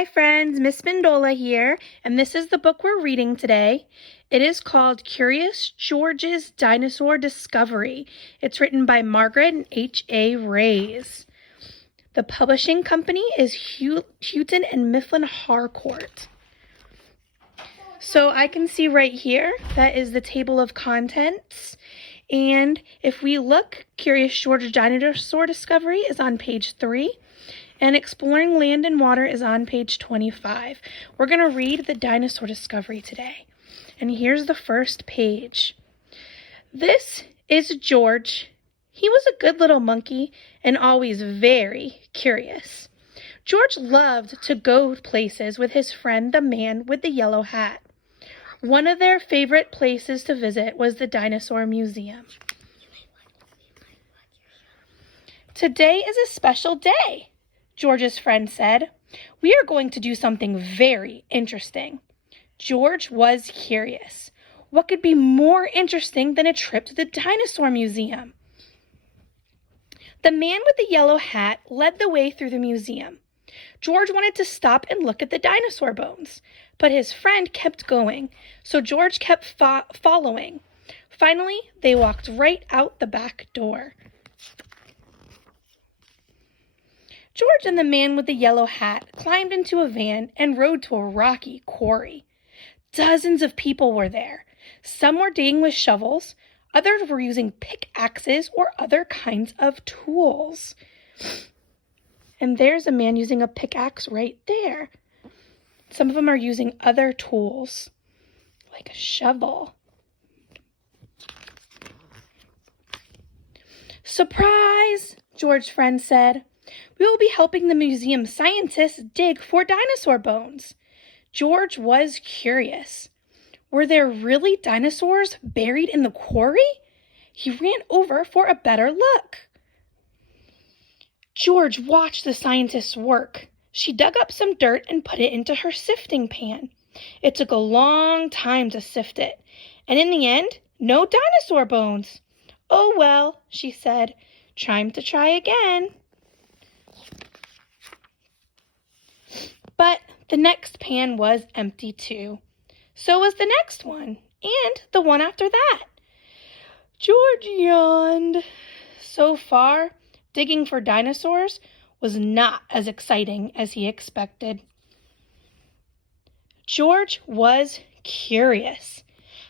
Hi friends, Miss Spindola here, and this is the book we're reading today. It is called Curious George's Dinosaur Discovery. It's written by Margaret and H.A. Rays. The publishing company is Houghton and Mifflin Harcourt. So I can see right here, that is the table of contents. And if we look, Curious George's Dinosaur Discovery is on page 3. And Exploring Land and Water is on page 25. We're going to read the dinosaur discovery today. And here's the first page. This is George. He was a good little monkey and always very curious. George loved to go places with his friend, the man with the yellow hat. One of their favorite places to visit was the Dinosaur Museum. Today is a special day, George's friend said. We are going to do something very interesting. George was curious. What could be more interesting than a trip to the Dinosaur Museum? The man with the yellow hat led the way through the museum. George wanted to stop and look at the dinosaur bones, but his friend kept going, so George kept following. Finally, they walked right out the back door. George and the man with the yellow hat climbed into a van and rode to a rocky quarry. Dozens of people were there. Some were digging with shovels, others were using pickaxes or other kinds of tools. And there's a man using a pickaxe right there. Some of them are using other tools, like a shovel. Surprise, George's friend said. We will be helping the museum scientists dig for dinosaur bones. George was curious. Were there really dinosaurs buried in the quarry? He ran over for a better look. George watched the scientists work. She dug up some dirt and put it into her sifting pan. It took a long time to sift it, and in the end, no dinosaur bones. Oh well, she said, time to try again. But the next pan was empty too. So was the next one, and the one after that. George yawned. So far, digging for dinosaurs was not as exciting as he expected. George was curious.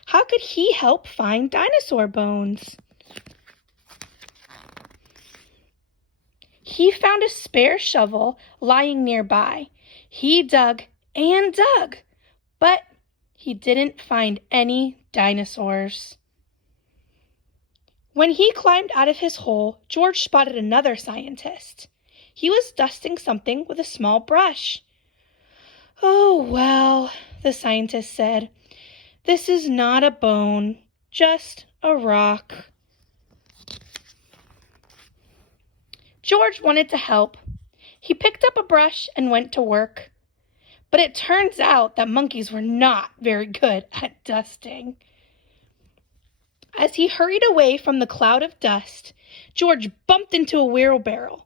How could he help find dinosaur bones? He found a spare shovel lying nearby. He dug and dug, but he didn't find any dinosaurs. When he climbed out of his hole, George spotted another scientist. He was dusting something with a small brush. Oh, well, the scientist said, this is not a bone, just a rock. George wanted to help. He picked up a brush and went to work. But it turns out that monkeys were not very good at dusting. As he hurried away from the cloud of dust, George bumped into a wheelbarrow.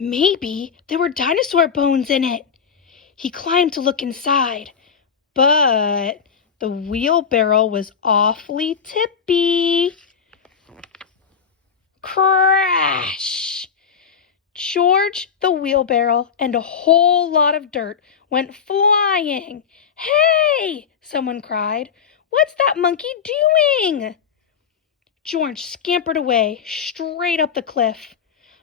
Maybe there were dinosaur bones in it. He climbed to look inside, but the wheelbarrow was awfully tippy. Crash! George, the wheelbarrow, and a whole lot of dirt went flying. Hey! Someone cried. What's that monkey doing? George scampered away, straight up the cliff.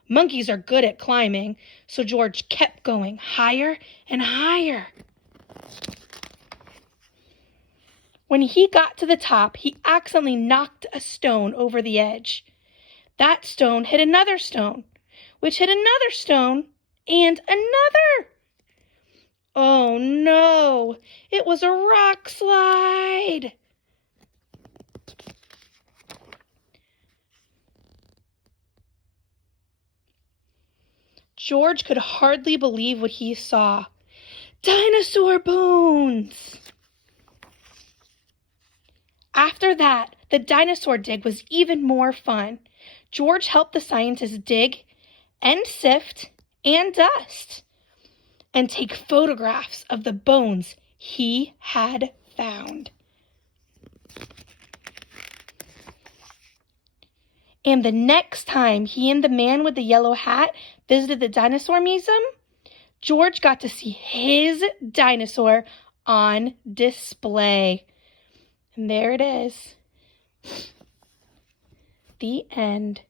Monkeys are good at climbing, so George kept going higher and higher. When he got to the top, he accidentally knocked a stone over the edge. That stone hit another stone, which hit another stone, and another. Oh no, it was a rock slide. George could hardly believe what he saw. Dinosaur bones! After that, the dinosaur dig was even more fun. George helped the scientists dig and sift and dust. and take photographs of the bones he had found. And the next time he and the man with the yellow hat visited the dinosaur museum, George got to see his dinosaur on display. And there it is. The end.